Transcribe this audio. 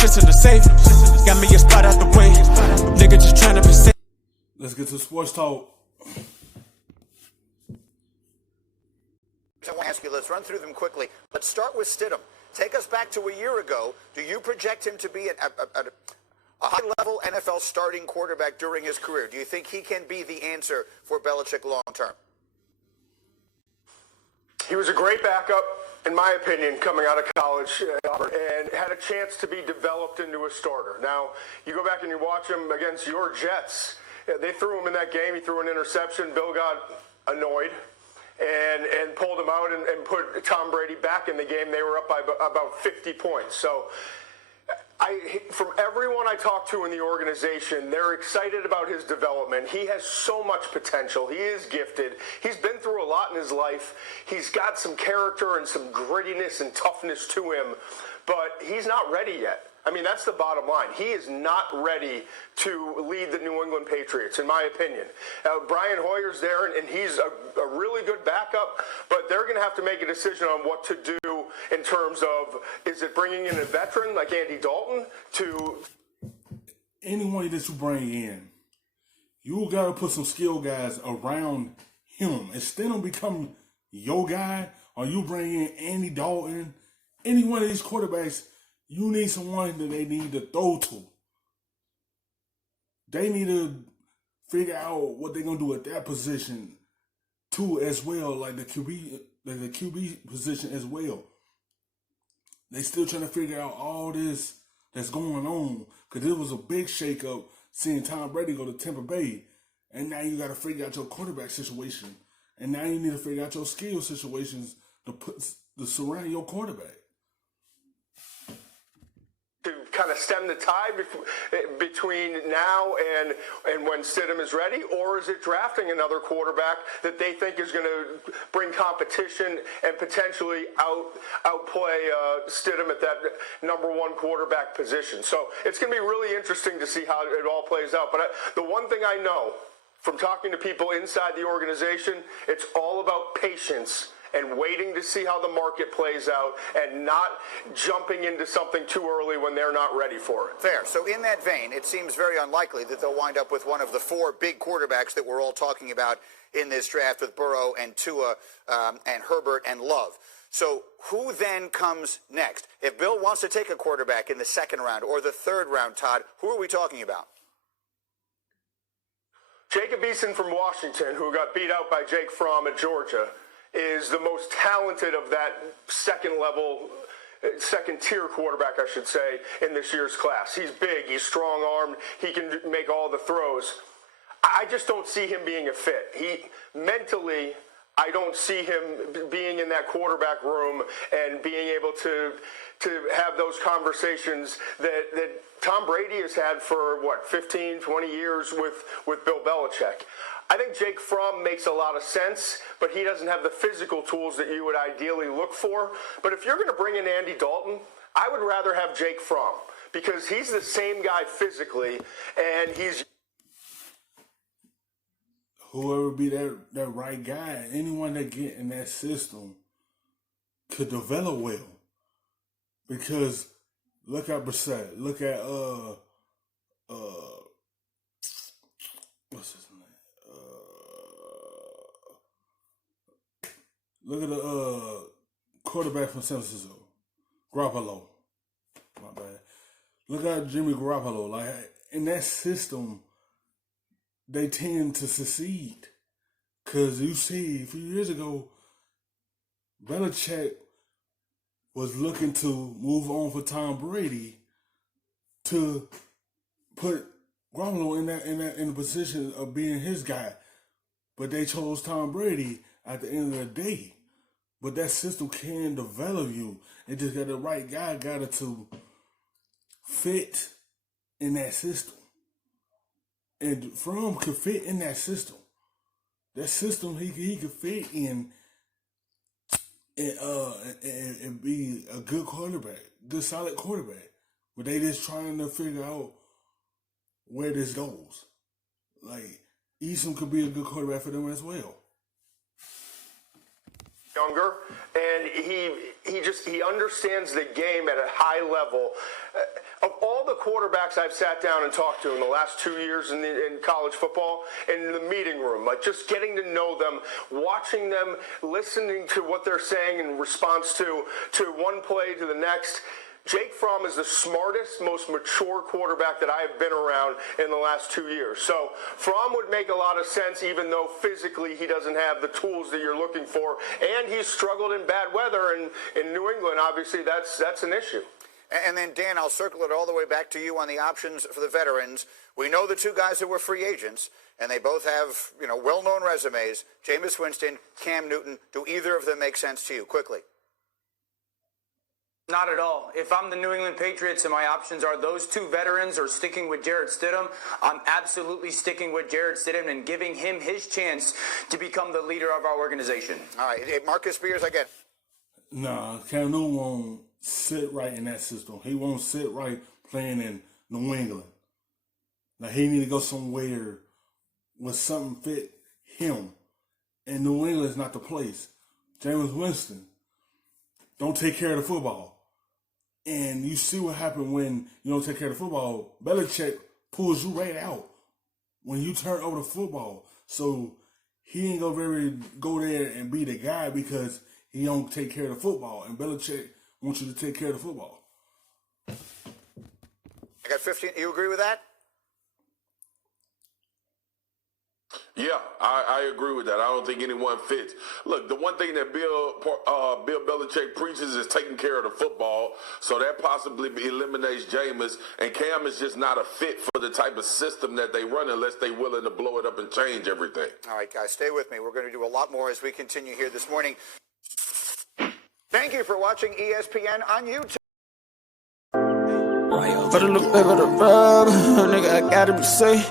shit's in the safe. Got me a spot out the way. Nigga just tryna be safe. Let's get to sports talk. I want to ask you, let's run through them quickly. Let's start with Stidham. Take us back to a year ago. Do you project him to be a high-level NFL starting quarterback during his career? Do you think he can be the answer for Belichick long-term? He was a great backup, in my opinion, coming out of college and had a chance to be developed into a starter. Now, you go back and you watch him against your Jets. They threw him in that game. He threw an interception. Bill got annoyed and pulled him out and put Tom Brady back in the game. They were up by about 50 points. So from everyone I talk to in the organization, they're excited about his development. He has so much potential. He is gifted. He's been through a lot in his life. He's got some character and some grittiness and toughness to him, but he's not ready yet. I mean, that's the bottom line. He is not ready to lead the New England Patriots, in my opinion. Brian Hoyer's there, and he's a really good backup, but they're going to have to make a decision on what to do in terms of, is it bringing in a veteran like Andy Dalton to... Anyone that you bring in, you got to put some skill guys around him. Instead of becoming your guy, or you bring in Andy Dalton, any one of these quarterbacks, you need someone that they need to throw to. They need to figure out what they're gonna do at that position too, as well, like the QB position as well. They still trying to figure out all this that's going on, because it was a big shakeup seeing Tom Brady go to Tampa Bay, and now you got to figure out your quarterback situation, and now you need to figure out your skill situations to surround your quarterback. To kind of stem the tide between now and when Stidham is ready? Or is it drafting another quarterback that they think is going to bring competition and potentially outplay Stidham at that number one quarterback position? So it's going to be really interesting to see how it all plays out. But the one thing I know from talking to people inside the organization, it's all about patience and waiting to see how the market plays out and not jumping into something too early when they're not ready for it. Fair. So in that vein, it seems very unlikely that they'll wind up with one of the four big quarterbacks that we're all talking about in this draft, with Burrow and Tua and Herbert and Love. So who then comes next? If Bill wants to take a quarterback in the second round or the third round, Todd, who are we talking about? Jacob Eason from Washington, who got beat out by Jake Fromm at Georgia, is the most talented of that second-tier quarterback, I should say, in this year's class. He's big, he's strong-armed, he can make all the throws. I just don't see him being a fit. Mentally, I don't see him being in that quarterback room and being able to have those conversations that Tom Brady has had for, 15, 20 years with Bill Belichick. I think Jake Fromm makes a lot of sense, but he doesn't have the physical tools that you would ideally look for. But if you're going to bring in Andy Dalton, I would rather have Jake Fromm, because he's the same guy physically, and he's... Whoever be that right guy, anyone that get in that system could develop well. Because look at Brissett, look at what's his name? Look at the quarterback from San Francisco, Garoppolo. My bad. Look at Jimmy Garoppolo. Like, in that system, they tend to succeed. Because you see, a few years ago, Belichick was looking to move on for Tom Brady to put Garoppolo in the position of being his guy. But they chose Tom Brady at the end of the day. But that system can develop you. It just got the right guy got it to fit in that system. And Fromm could fit in that system. That system he could fit in and be a good quarterback, good solid quarterback. But they just trying to figure out where this goes. Like, Eason could be a good quarterback for them as well. younger, and he understands the game at a high level. Of all the quarterbacks I've sat down and talked to in the last 2 years in college football, in the meeting room, like just getting to know them, watching them, listening to what they're saying in response to one play to the next, Jake Fromm is the smartest, most mature quarterback that I have been around in the last 2 years. So Fromm would make a lot of sense, even though physically he doesn't have the tools that you're looking for. And he's struggled in bad weather in New England. Obviously, that's an issue. And then, Dan, I'll circle it all the way back to you on the options for the veterans. We know the two guys that were free agents, and they both have, well-known resumes. Jameis Winston, Cam Newton. Do either of them make sense to you? Quickly. Not at all. If I'm the New England Patriots and my options are those two veterans or sticking with Jarrett Stidham, I'm absolutely sticking with Jarrett Stidham and giving him his chance to become the leader of our organization. All right. Hey, Marcus Spears, I get it. Nah, Cam Newton won't sit right in that system. He won't sit right playing in New England. Now, he need to go somewhere where something fit him. And New England is not the place. Jameis Winston don't take care of the football. And you see what happened when you don't take care of the football. Belichick pulls you right out when you turn over the football. So he ain't gonna go there and be the guy because he don't take care of the football. And Belichick wants you to take care of the football. I got 15. You agree with that? Yeah, I agree with that. I don't think anyone fits. Look, the one thing that Bill Belichick preaches is taking care of the football, so that possibly eliminates Jameis, and Cam is just not a fit for the type of system that they run unless they're willing to blow it up and change everything. All right, guys, stay with me. We're going to do a lot more as we continue here this morning. Thank you for watching ESPN on YouTube. Better look back at the rub, nigga, I gotta be safe.